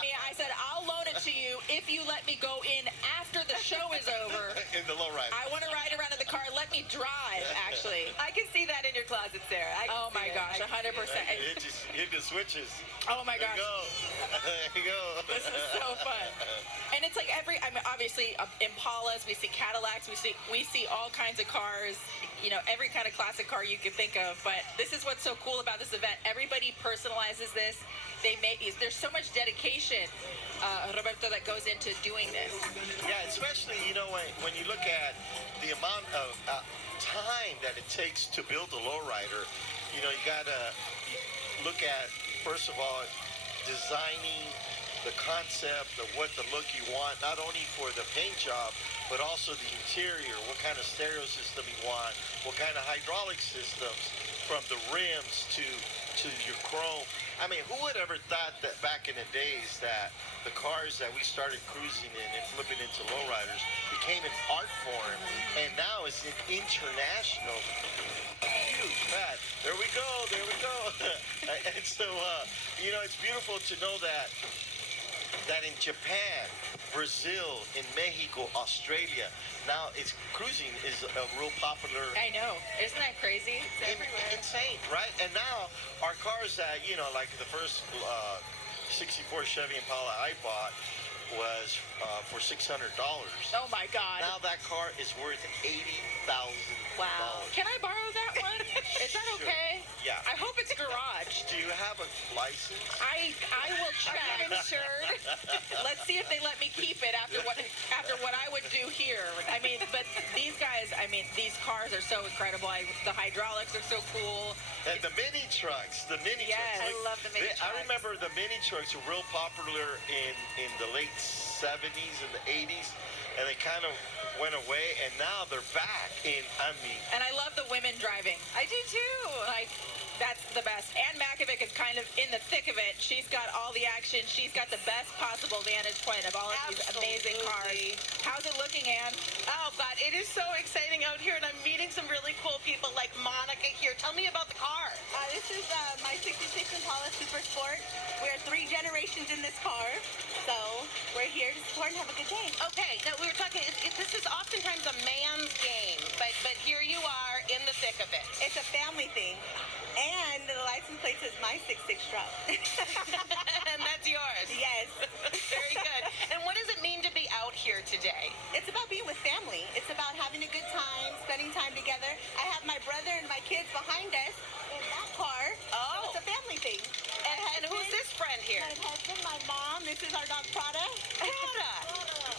me. I said, I'll loan it to you if you let me go in after the show is over. In the lowrider. I want to ride around in the car. Let me drive, actually. I can see that in your closet, Sarah. Oh, my gosh, 100%. Hit the switches. Oh, my gosh. There you go. This is so fun. And it's like obviously Impalas, we see Cadillacs, we see all kinds of cars, every kind of classic car you could think of. But this is what's so cool about this event. Everybody personalizes this. There's so much dedication, Roberto, that goes into doing this. Yeah, especially, when you look at the amount of time that it takes to build a lowrider, you got to look at, first of all, designing the concept of what the look you want, not only for the paint job, but also the interior, what kind of stereo system you want, what kind of hydraulic systems, from the rims to your chrome. I mean, who would ever thought that back in the days that the cars that we started cruising in and flipping into lowriders became an art form, and now it's an international huge fat. There we go. And so, it's beautiful to know that in Japan, Brazil, in Mexico, Australia, now cruising is a real popular. I know. Isn't that crazy? It's everywhere. Insane, right? And now our cars that, like the first 64 Chevy Impala I bought was for $600. Oh my God! Now that car is worth $80,000. Wow! Can I borrow that one? Is that okay? Yeah. I hope it's garage. Do you have a license? I will check. Are you insured? Let's see if they let me keep it after what I would do here. I mean, but these guys, these cars are so incredible. The hydraulics are so cool. And the mini trucks, Yes, I love the mini trucks. I remember the mini trucks were real popular in the late 70s and the 80s, and they kind of went away, and now they're back And I love the women driving. I do too. That's the best. Ann Makovic is kind of in the thick of it. She's got all the action. She's got the best possible vantage point of all of these amazing cars. How's it looking, Ann? Oh, God, it is so exciting out here, and I'm meeting some really cool people like Monica here. Tell me about the car. This is my 66 Impala Super Sport. We're 3 generations in this car, so we're here to support and have a good day. Okay, now we were talking, this is oftentimes a man's game, but here you are in the thick of it. It's a family thing. And the license plate says my 66 truck. And that's yours. Yes. Very good. And what does it mean to be out here today? It's about being with family. It's about having a good time, spending time together. I have my brother and my kids behind us in that car. Oh. So it's a family thing. And who's this friend here? My husband, my mom. This is our dog Prada. Prada.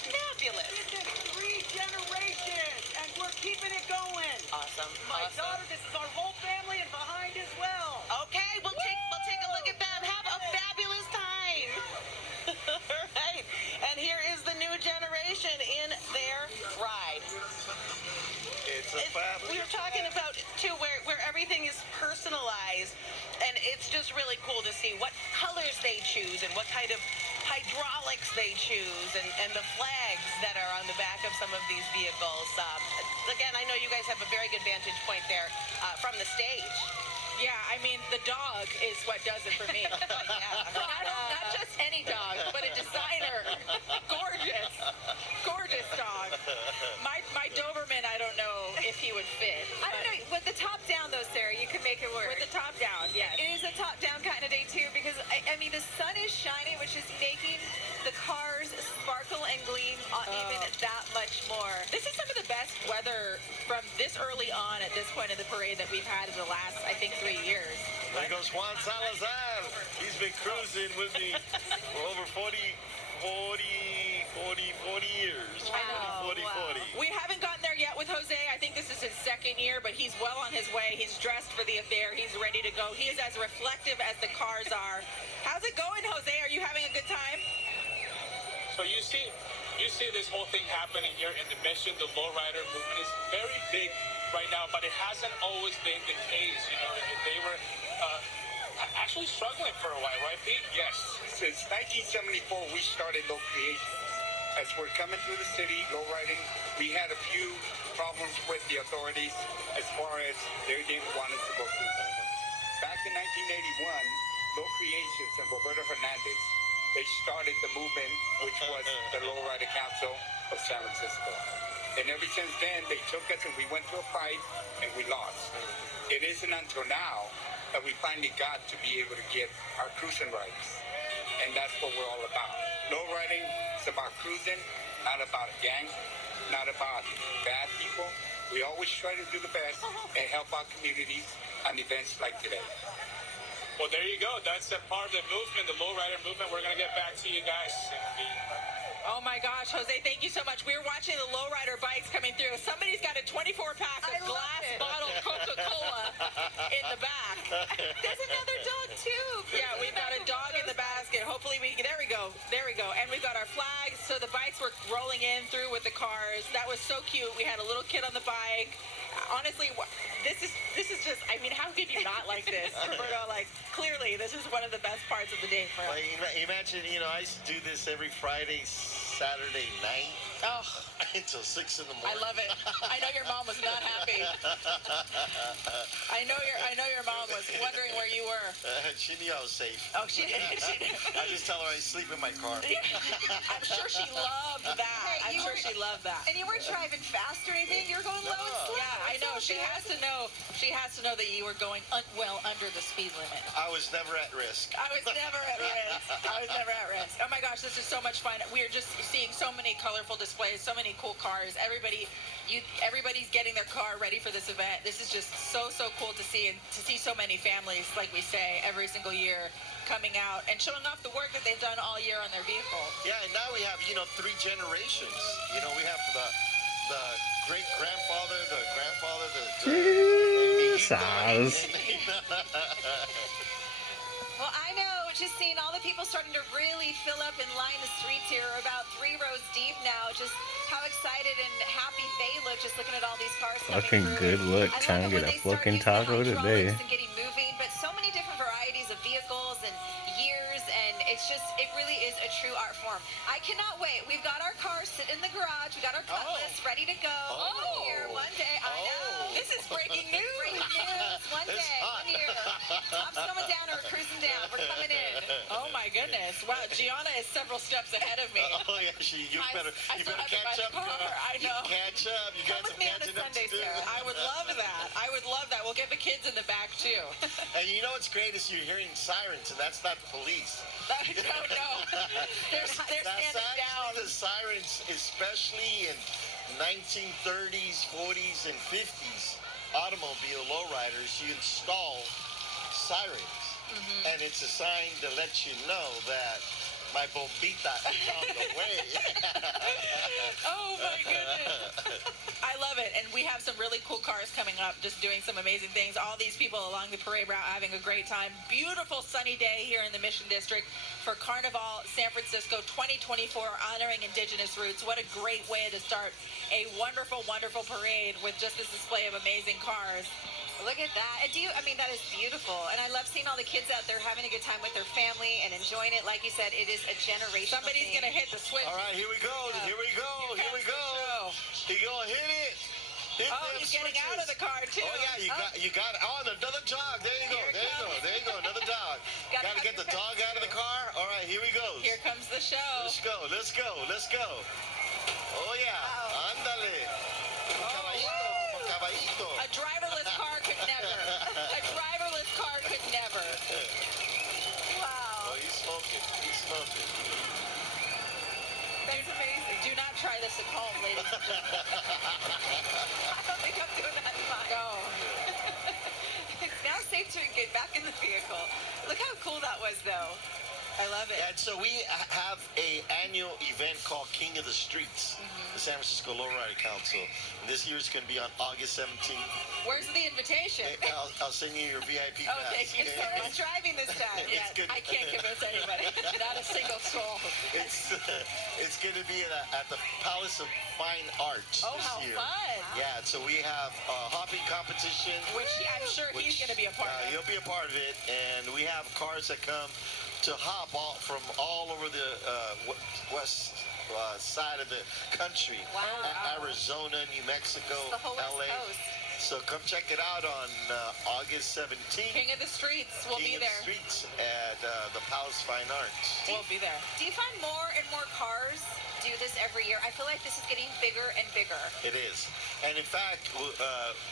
Fabulous. This is 3 generations, and we're keeping it going. Awesome. My Awesome. daughter, this is our whole family, and behind as well. Okay, we'll take a look at them. Have a fabulous time. All right. And here is the new generation in their ride. It's a fabulous. We were talking about too where everything is personalized, and it's just really cool to see what colors they choose and what kind of hydraulics they choose, and the flags that are on the back of some of these vehicles. Again, I know you guys have a very good vantage point there from the stage. Yeah, the dog is what does it for me. Not just any dog, but a designer. Gorgeous dog. My Doberman, I don't know if he would fit. I don't know. With the top down, though, Sarah, you can make it work. With the top down, yes. It is a top down kind of day, too, because, the sun is shining, which is making the cars sparkle and gleam even that much more. This is some of the best weather from this early on at this point of the parade that we've had in the last, I think, 3 years. There goes Juan Salazar. He's been cruising with me for over 40 years. Wow. 40. We haven't gotten there yet with Jose. I think this is his second year, but he's well on his way. He's dressed for the affair. He's ready to go. He is as reflective as the cars are. How's it going, Jose? Are you having a good time? So you see this whole thing happening here in the Mission. The lowrider movement is very big right now, but it hasn't always been the case. They were actually struggling for a while, right, Pete? Yes. Since 1974, we started Low Creations. As we're coming through the city, lowriding, we had a few problems with the authorities as far as they didn't want us to go through that. Back in 1981, Low Creations and Roberto Hernandez they started the movement, which was the Lowrider Council of San Francisco. And ever since then, they took us and we went to a fight and we lost. It isn't until now that we finally got to be able to get our cruising rights. And that's what we're all about. Lowriding is about cruising, not about gangs, not about bad people. We always try to do the best and help our communities on events like today. Well, there you go. That's a part of the movement, the lowrider movement. We're going to get back to you guys. Oh my gosh, Jose, thank you so much. We were watching the lowrider bikes coming through. Somebody's got a 24-pack of glass bottle Coca-Cola in the back. There's another dog too. Yeah, we've got a dog in the basket. Hopefully there we go. And we've got our flags. So the bikes were rolling in through with the cars. That was so cute. We had a little kid on the bike. Honestly, this is just, I mean, how could you not like this, Roberto? Like, clearly, this is one of the best parts of the day for us. Well, imagine, I used to do this every Friday, Saturday night Oh, until 6 in the I morning. love it. I know your mom was not happy. I know your mom was wondering where you were. She knew I was safe. Oh, she did. She did. I just tell her I sleep in my car. I'm sure she loved that. Hey, I'm sure she loved that. And you weren't driving fast or anything. You were going low and slow. Yeah, I know. She has to know. She has to know that you were going well under the speed limit. I was never at risk. I was never at risk. Oh my gosh, this is so much fun. We are just seeing so many colorful displays, so many cool cars. Everybody's getting their car ready for this event. This is just so cool to see, and to see so many families, like we say, every single year coming out and showing off the work that they've done all year on their vehicle. Yeah, and now we have, 3 generations. We have the great grandfather, the grandfather, Size. Well, I know, just seeing all the people starting to really fill up and line the streets here. We're about 3 rows deep now. Just how excited and happy they look just looking at all these cars coming Fucking through. good luck I love trying to it get when a they start fucking using the taco today. hydraulics and getting moving, but so many different varieties of vehicles and years, and it really is a true art form. I cannot wait. We've got our cars sitting in the garage. We got our Cutlass ready to go. Here one day. I know. This is breaking news. Breaking news. One It's day, hot. 1 year. Top's coming down or cruising down. We're coming in. Oh my goodness. Wow, Gianna is several steps ahead of me. Oh yeah, you I better still have to buy catch the up. car. I know. You catch up. You got Come with some me on a catching up Sunday, to do. Sarah. I would love that. We'll get the kids in the back too. And you know what's great is you're hearing sirens, and that's not the police. No. They're standing That's down. actually the sirens, especially in 1930s, 40s, and 50s automobile lowriders. You install sirens, and it's a sign to let you know that my bombita is on the way. Oh my goodness. I love it. And we have some really cool cars coming up, just doing some amazing things. All these people along the parade route having a great time. Beautiful sunny day here in the Mission District for Carnaval San Francisco 2024, honoring Indigenous roots. What a great way to start a wonderful, wonderful parade with just this display of amazing cars. Look at that. That is beautiful. And I love seeing all the kids out there having a good time with their family and enjoying it. Like you said, it is a generational Somebody's thing. going to hit the switch. All right, here we go. Here we go. Here we go. He gonna hit it. Hit Oh, them he's getting switches. out of the car too. Oh yeah, you got it. Oh, another dog. There you go. There you go. Another dog. Gotta Gotta get have the your dog out of the car. All right, here we go. Here comes the show. Let's go. Oh yeah. Ándale. Caballito. A driverless car could never. A driverless car could never. Oh, he's smoking. That's amazing. Do not try this at home, ladies and gentlemen. I don't think I'm doing that in mine. No. It's now safe to get back in the vehicle. Look how cool that was, though. I love it. And so we have a annual event called King of the Streets, the San Francisco Lowrider Council. And this year is going to be on August 17th. Where's the invitation? I'll send you your VIP Oh, pass. thank you so It's much. driving this time. Yeah, good. I can't convince anybody. Not a single soul. It's going to be at the Palace of Fine Arts Oh, this how year. fun. Yeah, so we have a hopping competition. Which I'm sure he's going to be a part of. He'll be a part of it, and we have cars that come to hop from all over the west side of the country. Wow. Arizona, New Mexico, The whole West LA. Coast. So come check it out on August 17th. King of the Streets will King be of the there. Streets at the Palace Fine Arts. we'll be there. Do you find more and more cars do this every year? I feel like this is getting bigger and bigger. It is. And in fact,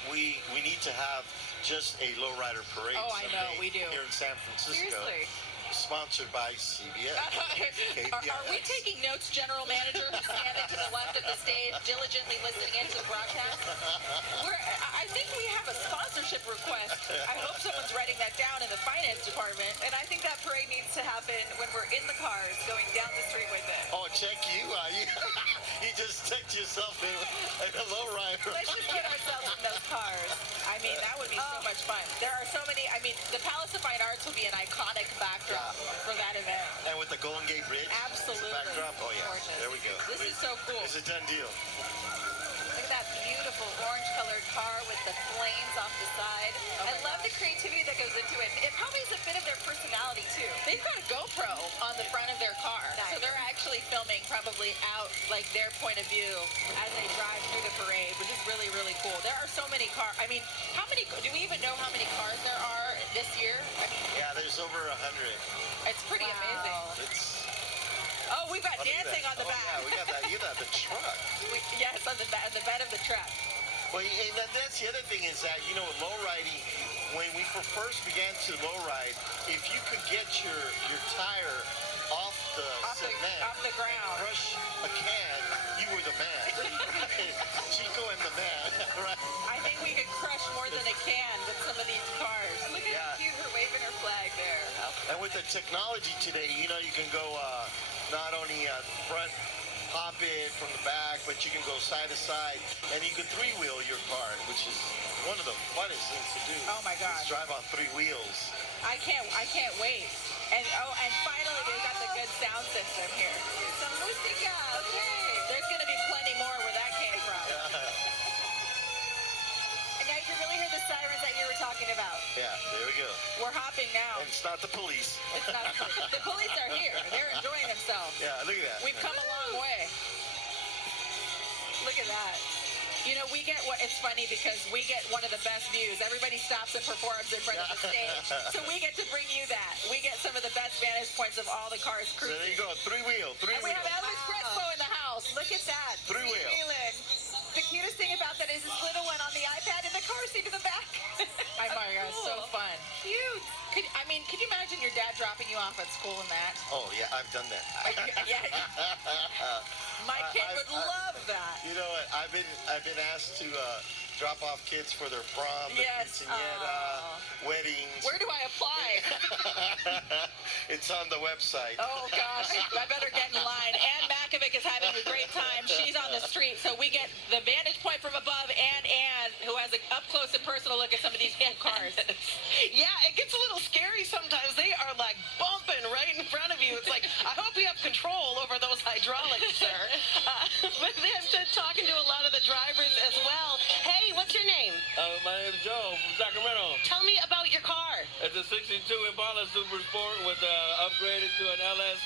we need to have just a lowrider parade Oh, I know, someday we do. here in San Francisco. Seriously. Sponsored by CBS. Are we taking notes, General Manager, who's standing to the left of the stage, diligently listening into the broadcast? I think we have a sponsorship request. I hope someone's writing that down in the finance department. And I think that parade needs to happen when we're in the cars going down the street with it. Oh, check you. You just checked yourself in a lowrider. Let's just get ourselves in those cars. I mean, that would be so much fun. There are so many. I mean, the Palace of Fine Arts will be an iconic backdrop for that event. And with the Golden Gate Bridge Absolutely. as a backdrop. Oh, yeah. Gorgeous. There we go. This is so cool. It's a done deal. Look at that beautiful orange-colored car with the flames off the side. I love the creativity that goes into it. It probably is a bit of their personality, too. They've got a GoPro on the front of their car. So Nice. they're actually filming probably out like their point of view as they drive through the parade, which is really, really cool. There are so many cars. I mean, do we even know how many cars there are this year? I mean, Yeah, there's over 100. it's pretty Wow. amazing. It's Oh, we've got look at dancing that. on the Oh, back. Yeah, we got that. You got the truck. Yes, on the bed of the truck. Well, and that's the other thing is that, low riding, when we first began to low ride, if you could get your tire off the cement, off the ground. crush a can, you were the man. Chico and the man, right? I think we could crush more than a can with some of these cars. Look at how cute her waving her flag there. And with the technology today, you can go not only front, hop it from the back, but you can go side to side, and you can three-wheel your car, which is one of the funnest things to do. Oh my gosh. Is drive on three wheels. I can't wait. And finally they've got the good sound system here. Some música, okay. There's going to be plenty more where that came from. And now you can really hear the sirens that you were talking about. Yeah, there we go. We're hopping now. And it's not the police. It's not the police are here. They're enjoying themselves. Yeah, look at that. We've come a long way. Look at that. It's funny because we get one of the best views. Everybody stops and performs in front of the stage. So we get to bring you that. We get some of the best vantage points of all the cars So cruising. there you go, three-wheel. And we have Elvis Crespo in the house. Look at that. Three-wheel. Three-wheeling. The cutest thing about that is this little one on the iPad in the car seat in the back. Oh my God, so Cool. fun. Cute. Could you imagine your dad dropping you off at school in that? Oh, yeah, I've done that. Yeah. My kid would love that. You know what? I've been asked to drop off kids for their prom, their Yes. quinceañera, weddings. Where do I apply? It's on the website. Oh gosh, I better get in line. Ann Makovic is having a great time. She's on the street, so we get the vantage point from above, and Ann, who has an up close and personal look at some of these cool cars. Yeah, it gets a little scary sometimes. They are like bumping right in front of you. It's like, I hope you have control over those hydraulics, sir. But then talking to a lot of the drivers as well. Hey, what's your name? My name is Joe from Sacramento. Tell me about your car. It's a 62 Impala Super Sport with upgraded to an LS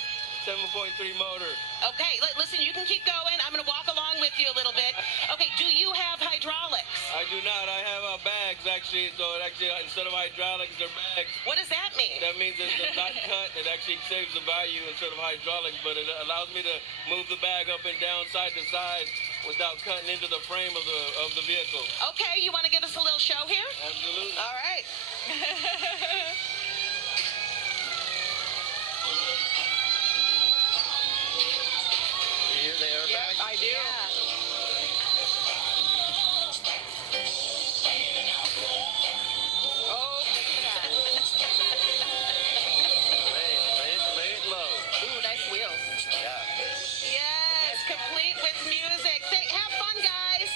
7.3 motor. Okay, listen, you can keep going. I'm going to walk along with you a little bit. Okay, do you have hydraulics? I do not. I have bags, actually. So instead of hydraulics, they're bags. What does that mean? That means it's not cut. It actually saves the value instead of hydraulics, but it allows me to move the bag up and down, side to side, without cutting into the frame of the vehicle. Okay, you want to give us a little show here? Absolutely. All right. You hear the airbag? I do. Oh, Lay it low. ooh, nice wheels. Yeah. Yes, complete with music. Have fun, guys.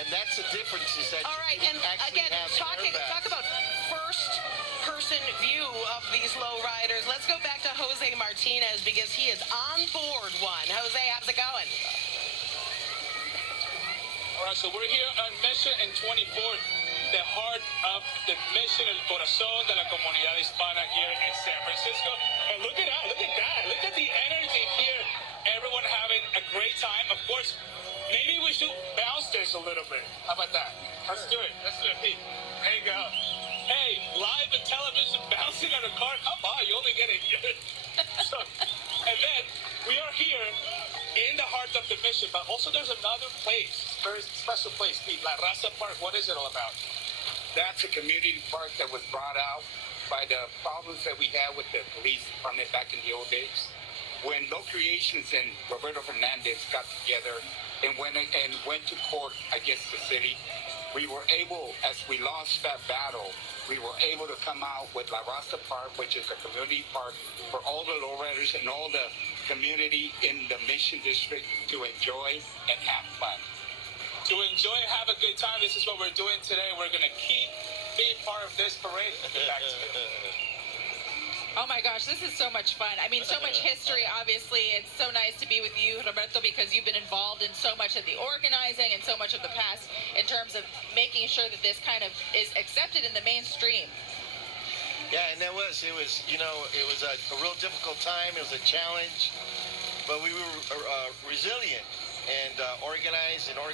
And that's the difference is that All right, you and actually again, have talk airbags. about first-person view of these lowriders. Let's go back to Jose Martinez because he is on board one. Jose, how's it going? All right, so we're here on Mission and 24th, the heart of the Mission, el corazón de la comunidad hispana here in San Francisco. And look at that, look at the energy here. Everyone having a great time. Of course, maybe we should bounce this a little bit. How about that? Let's do it. Pete. There you go. Hey, live and television bouncing on a car. Come on, you only get it. So mission, but also there's another place, very special place, the La Raza Park. What is it all about? That's a community park that was brought out by the problems that we had with the police department back in the old days. When Low Creations and Roberto Fernandez got together and went to court against the city, we were able, as we lost that battle, we were able to come out with La Raza Park, which is a community park for all the lowriders and all the community in the Mission District to enjoy and have fun. To enjoy and have a good time, this is what we're doing today. We're going to keep being part of this parade. Back to you. Oh my gosh, this is so much fun. I mean, so much history, obviously. It's so nice to be with you, Roberto, because you've been involved in so much of the organizing and so much of the past in terms of making sure that this kind of is accepted in the mainstream. Yeah, and it was a real difficult time. It was a challenge, but we were resilient and organized our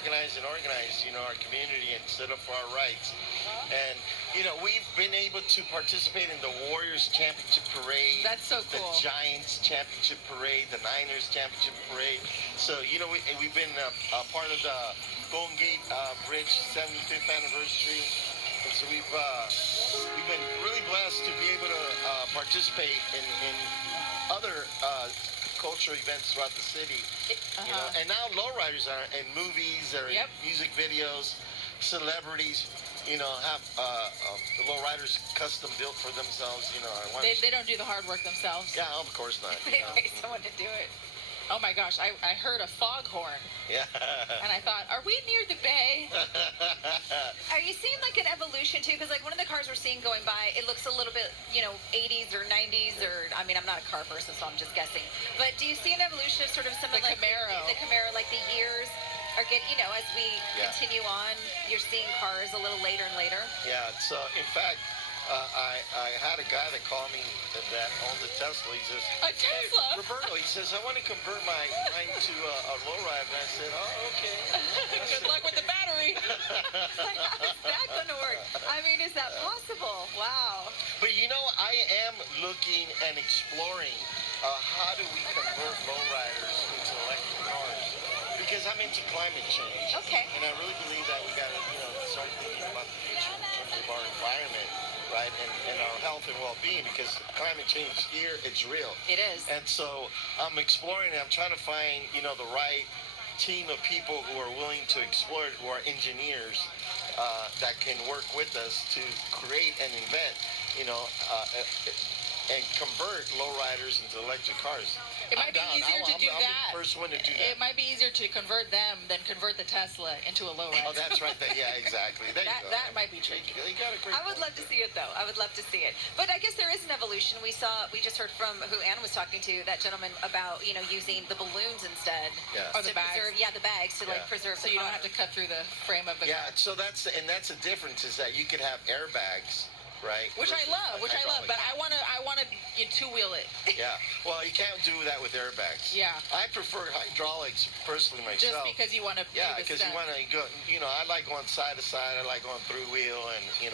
community and stood up for our rights. And, we've been able to participate in the Warriors Championship Parade. That's so cool. The Giants Championship Parade, the Niners Championship Parade. So, we've been a part of the Golden Gate Bridge 75th anniversary. And so we've been really blessed to be able to participate in other cultural events throughout the city. And now lowriders are in movies, they're in music videos, celebrities, have the lowriders custom built for themselves. They don't do the hard work themselves. Yeah, of course not. They pay someone to do it. Oh my gosh, I heard a foghorn. Yeah. And I thought, are we near the bay? Are you seeing like an evolution too? Because like one of the cars we're seeing going by, it looks a little bit, 80s or 90s or, I mean, I'm not a car person, so I'm just guessing. But do you see an evolution of sort of some of The Camaro. The Camaro, like the years are getting, as we continue on, you're seeing cars a little later and later? Yeah, so in fact, I had a guy that called me that owned a Tesla. He says, A Tesla? Hey, Roberto, he says, I want to convert mine to a lowrider. And I said, oh, okay. Good luck with the battery. Like, how is that going to work? I mean, is that possible? Wow. But I am looking and exploring how do we convert lowriders into electric cars? Because I'm into climate change. Okay. And I really believe that we got to, start thinking about the future in terms of our environment, right, and our health and well-being, because climate change is here, it's real. It is. And so I'm exploring and I'm trying to find, the right team of people who are willing to explore it, who are engineers that can work with us to create and invent, and convert lowriders into electric cars. It might be easier to do I'll that. be the first one to do that. It might be easier to convert them than convert the Tesla into a lowrider. Oh, that's right. Yeah, exactly. There you go. That might be tricky. You got a great I would point. love to see it, though. I would love to see it. But I guess there is an evolution. We just heard from who Anna was talking to, that gentleman, about, using the balloons instead. Yeah. Or the to bags. preserve, the bags to preserve So the you don't car. have to cut through the frame of the car. So that's the difference is that you could have airbags, right? Which I love, but I want to two-wheel it. Yeah. Well, you can't do that with airbags. Yeah. I prefer hydraulics personally Just myself. because you want to. Yeah, because you want to go. I like going side to side. I like going through wheel, and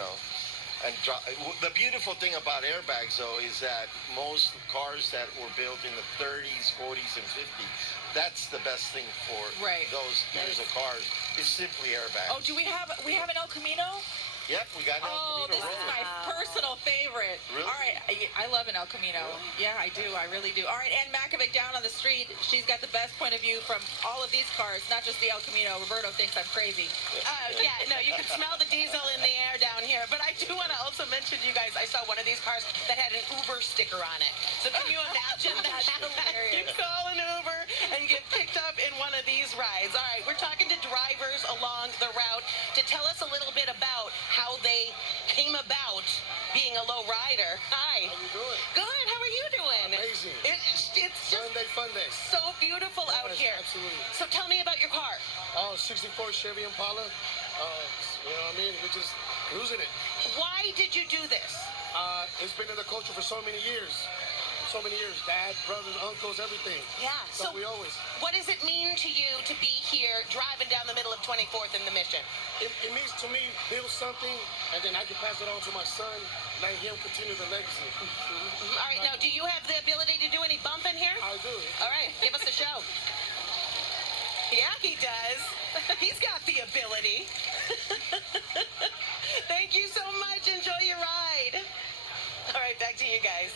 and the beautiful thing about airbags, though, is that most cars that were built in the 30s, 40s, and 50s, that's the best thing for those years of cars. Is simply airbags. Oh, do we have an El Camino? Yep, we got an El Camino this is roller. my personal favorite. Really? All right, I love an El Camino. Yeah, I do. I really do. All right, Ann Makovic down on the street. She's got the best point of view from all of these cars, not just the El Camino. Roberto thinks I'm crazy. You can smell the diesel in the air down here. But I do want to also mention, you guys, I saw one of these cars that had an Uber sticker on it. So can you imagine that? You call an Uber and get picked up in one of these rides. All right, we're talking to drivers along the route to tell us a little bit about how they came about being a low rider. Hi. How you doing? Good. How are you doing? Amazing. It's just Sunday fun day. so beautiful out Yes, here. absolutely. So tell me about your car. 64 Chevy Impala. You know what I mean? We're just losing it. Why did you do this? It's been in the culture for so many years. So many years. Dad, brothers, uncles, everything. Yeah. So we always. What does it mean to you to be here driving down the middle of 24th in the Mission? It means to me, build something, and then I can pass it on to my son, let him continue the legacy. All right. Now, do you have the ability to do any bumping here? I do. All right. Give us a show. Yeah. He does. He's got the ability. Thank you so much. Enjoy your ride. All right, back to you guys.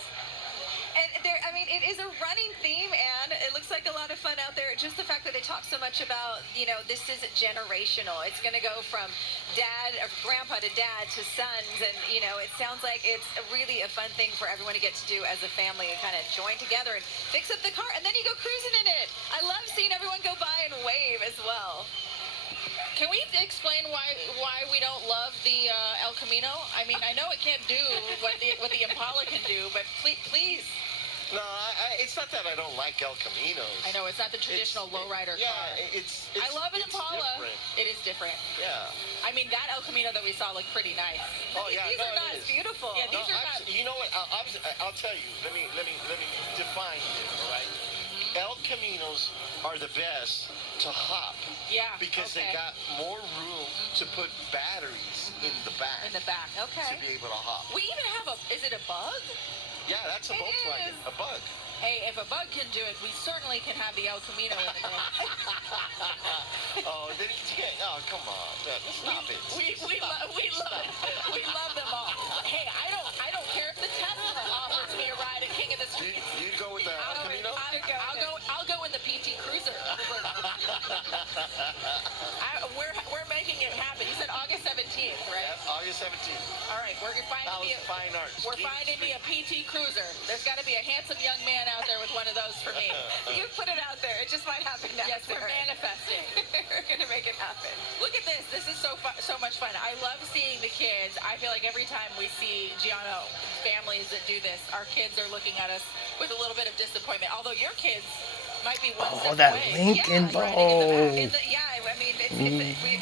And there, I mean, it is a running theme, and it looks like a lot of fun out there. Just the fact that they talk so much about, you know, this is generational. It's going to go from dad or grandpa to dad to sons, and you know, it sounds like it's really a fun thing for everyone to get to do as a family and kind of join together and fix up the car, and then you go cruising in it. I love seeing everyone go by and wave as well. Can we explain why we don't love the El Camino? I mean, I know it can't do what the Impala can do, but please. No, it's not that I don't like El Caminos. I know it's not the traditional lowrider yeah, car. It's I love an it's Impala. different. It is different. Yeah. I mean, that El Camino that we saw looked pretty nice. Oh yeah, These no, are not it is. beautiful. Yeah, these are not. Actually, you know what? I'll tell you. Let me define this. All right. El Caminos are the best to hop. Yeah. Because okay. they got more room to put batteries in the back. In the back. Okay. To be able to hop. We even have is it a Bug? Yeah, that's a It Volkswagen. is. A Bug. Hey, if a Bug can do it, we certainly can have the El Camino in the day. Oh, then oh, come on. Stop it. We love them all. Hey, I don't care if the Tesla offers me a ride at King of the Street. You'd go with the El Camino? I'll go in the PT Cruiser. We're making it happen. You said August 17th, right? Yep, August 17th. All right, we're finding me Fine Arts. we're finding me a PT Cruiser. There's got to be a handsome young man out there with one of those for me. You put it out there. It just might happen now. Yes, we're manifesting. We're going to make it happen. Look at this. This is so much fun. I love seeing the kids. I feel like every time we see Giano families that do this, our kids are looking at us with a little bit of disappointment. Although your kids might be one step that away. Lincoln, yeah, bro. Yeah, I mean,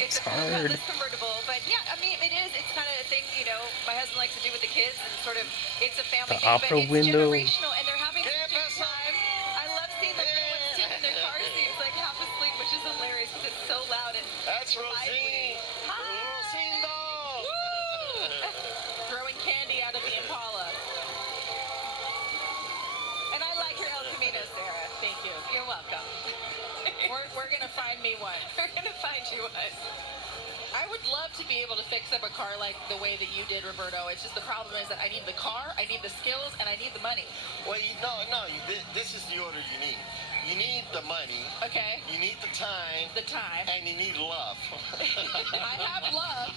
it's hard. this convertible, but yeah, I mean, it is. It's kind of a thing, you know, my husband likes to do with the kids, and sort of, it's a family The thing, opera but it's window. generational, and they're having such a good time. I love seeing the little ones sitting in their car seats, like half asleep, which is hilarious because it's so loud and That's lively. Rosine. Hi. Rosine dog. Throwing candy out of the Impala. And I like your El Camino, Sarah. Thank you. You're welcome. We're gonna find me one. We're gonna find you one. I would love to be able to fix up a car like the way that you did, Roberto. It's just the problem is that I need the car, I need the skills, and I need the money. Well, this is the order you need. You need the money. Okay. You need the time. And you need love. I have love.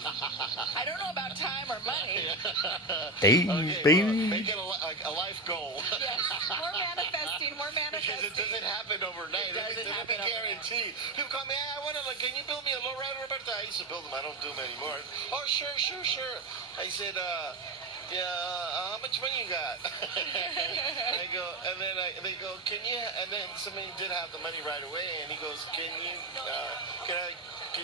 I don't know about time or money. Hey, baby. Well, make it a life goal. Yes. We're manifesting. Because it doesn't happen overnight. It doesn't happen Let me overnight. guarantee. People call me, hey, can you build me a lowrider, Roberto? I used to build them. I don't do them anymore. Oh, sure. I said, how much money you got? I go, and then they go, can you? And then somebody did have the money right away, and he goes, can you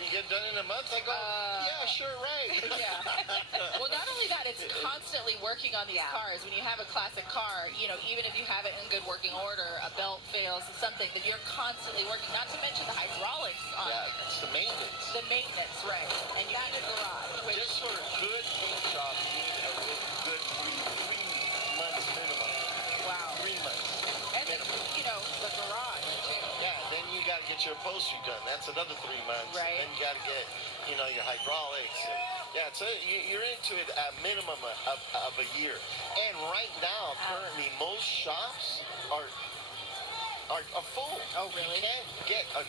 get done in a month? I go, yeah, sure, right. Yeah. Well, not only that, it's constantly working on these cars. When you have a classic car, you know, even if you have it in good working order, a belt fails, something that you're constantly working. Not to mention the hydraulics on it. Yeah, it's the maintenance. The maintenance, right? And you need a garage. Which, Just for a good paint job, you need a good three months minimum. wow. 3 months. And then, you know, the garage too. Yeah, then you got to get your upholstery done. That's another 3 months. Right. Then you got to get, your hydraulics. And, yeah, so you're into it a minimum of a year. And right now, currently, most shops are full. Oh, really? You can't get a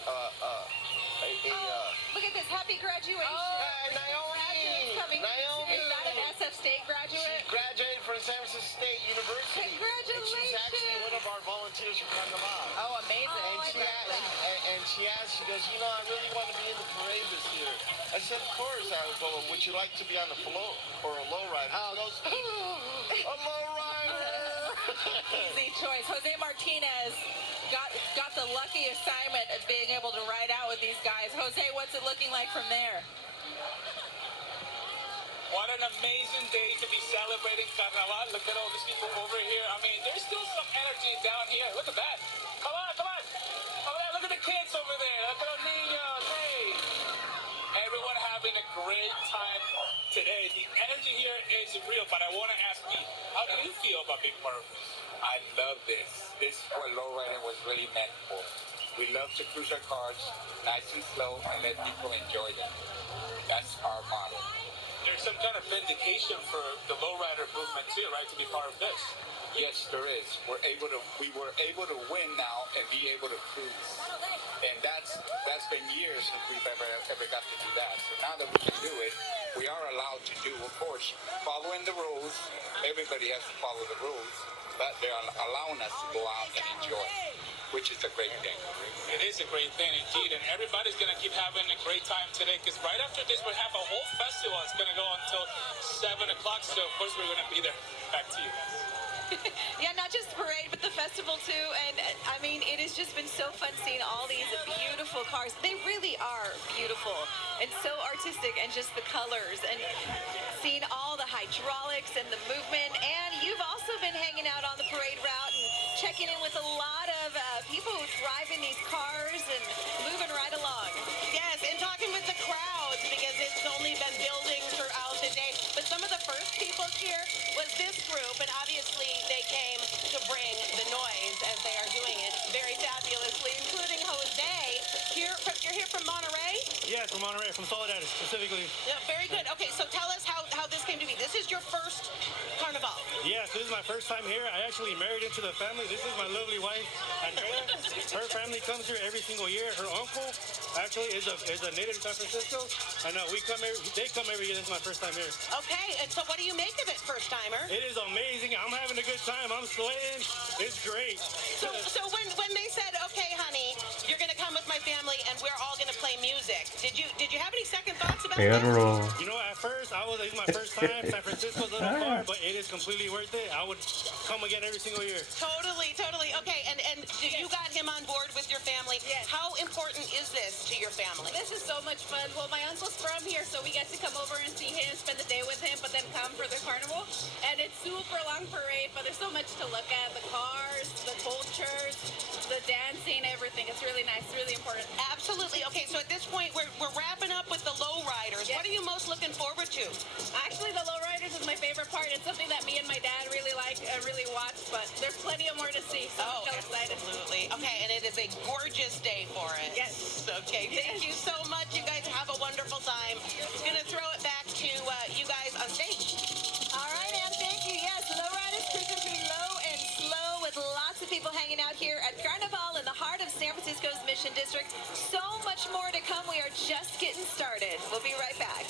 Look at this. Happy graduation. Hey, Naomi! Graduate's coming. Naomi! Is that an SF State graduate? She graduated from San Francisco State University. Congratulations. And she's actually one of our volunteers from Carnaval. Oh, amazing. And she asked, she goes, I really want to be in the parade this year. I said, of course. I would go, would you like to be on the float or a lowrider? She goes, a lowrider! Easy choice. Jose Martinez got the lucky assignment of being able to ride out with these guys. Jose, what's it looking like from there? What an amazing day to be celebrating Carnaval. Look at all these people over here. I mean, there's still some energy down here. Look at that. Come on. Over there, look at the kids over there. Look at los niños. Hey. Everyone having a great time today. The energy here is real, but I want to ask me, how do you feel about being part of this? I love this. This is what lowriding was really meant for. We love to cruise our cars nice and slow and let people enjoy them. That's our motto. There's some kind of vindication for the lowrider movement too, right? To be part of this. Yes, there is. We were able to win now and be able to cruise. And that's been years since we've ever got to do that. So now that we can do it, we are allowed to do, of course, following the rules. Everybody has to follow the rules, but they're allowing us to go out and enjoy, which is a great thing. It is a great thing indeed, and everybody's going to keep having a great time today, because right after this we have a whole festival. It's going to go until 7 o'clock, so of course we're going to be there. Back to you guys. Yeah, not just the parade, but the festival too. And I mean, it has just been so fun seeing all these beautiful cars. They really are beautiful and so artistic, and just the colors, and seeing all the hydraulics and the movement. And you've also been hanging out on the parade route and checking in with a lot of people driving these cars and moving right along. Yes, and talking with the crowds, because it's only been building throughout the day. But some of the first people here was this group, and obviously they came to bring the noise as they are doing it very fabulously, including Jose. You're here from Monterey? Yes, from Monterey, from Soledad specifically. Yeah, very good. Okay, so tell us how this came to be. This is your first Carnival. Yes, this is my first time here. I actually married into the family. This is my lovely wife, Andrea. Her family comes here every single year. Her uncle actually is a native of San Francisco. I know they come every year. This is my first time here. Okay, and so what do you make of it, first timer? It is amazing. I'm having a good time. I'm sweating. It's great. So when they said, okay, honey, you're gonna come with my family and we're all gonna play music, did you have any second thoughts about that? You know, at first it was my first time. San Francisco's a little far, but it is completely worth it. I would come again every single year. Totally. Okay, and you got him on board with your family. Yes. How important is this to your family? This is so much fun. Well, my uncle's from here, so we get to come over and see him, spend the day with him, but then come for the carnival. And it's super long parade, but there's so much to look at. The cars, the cultures, the dancing, everything. It's really nice, really important. Absolutely. Okay, so at this point, we're wrapping up with the Lowriders. Yes. What are you most looking forward to? Actually, the Lowriders is my favorite part. It's something that me and my dad really like, really watch, but there's plenty of more to see, so I'm so excited. Absolutely. Okay, and it is a gorgeous day for it. Yes. Okay, thank you so much. You guys have a wonderful time. I'm going to throw it back to you guys on stage. All right, Ann, thank you. Yes, Lowriders cruising through low and slow with lots of people hanging out here at Carnaval in the heart of San Francisco's Mission District. So much more to come. We are just getting started. We'll be right back.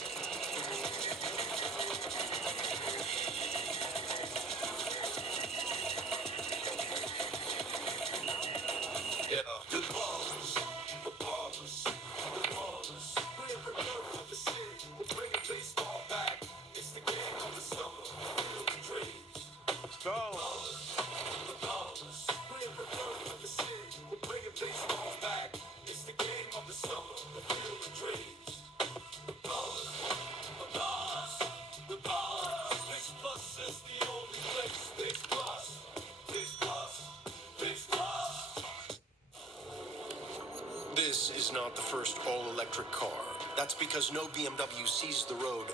This is not the first all-electric car. That's because no BMW sees the road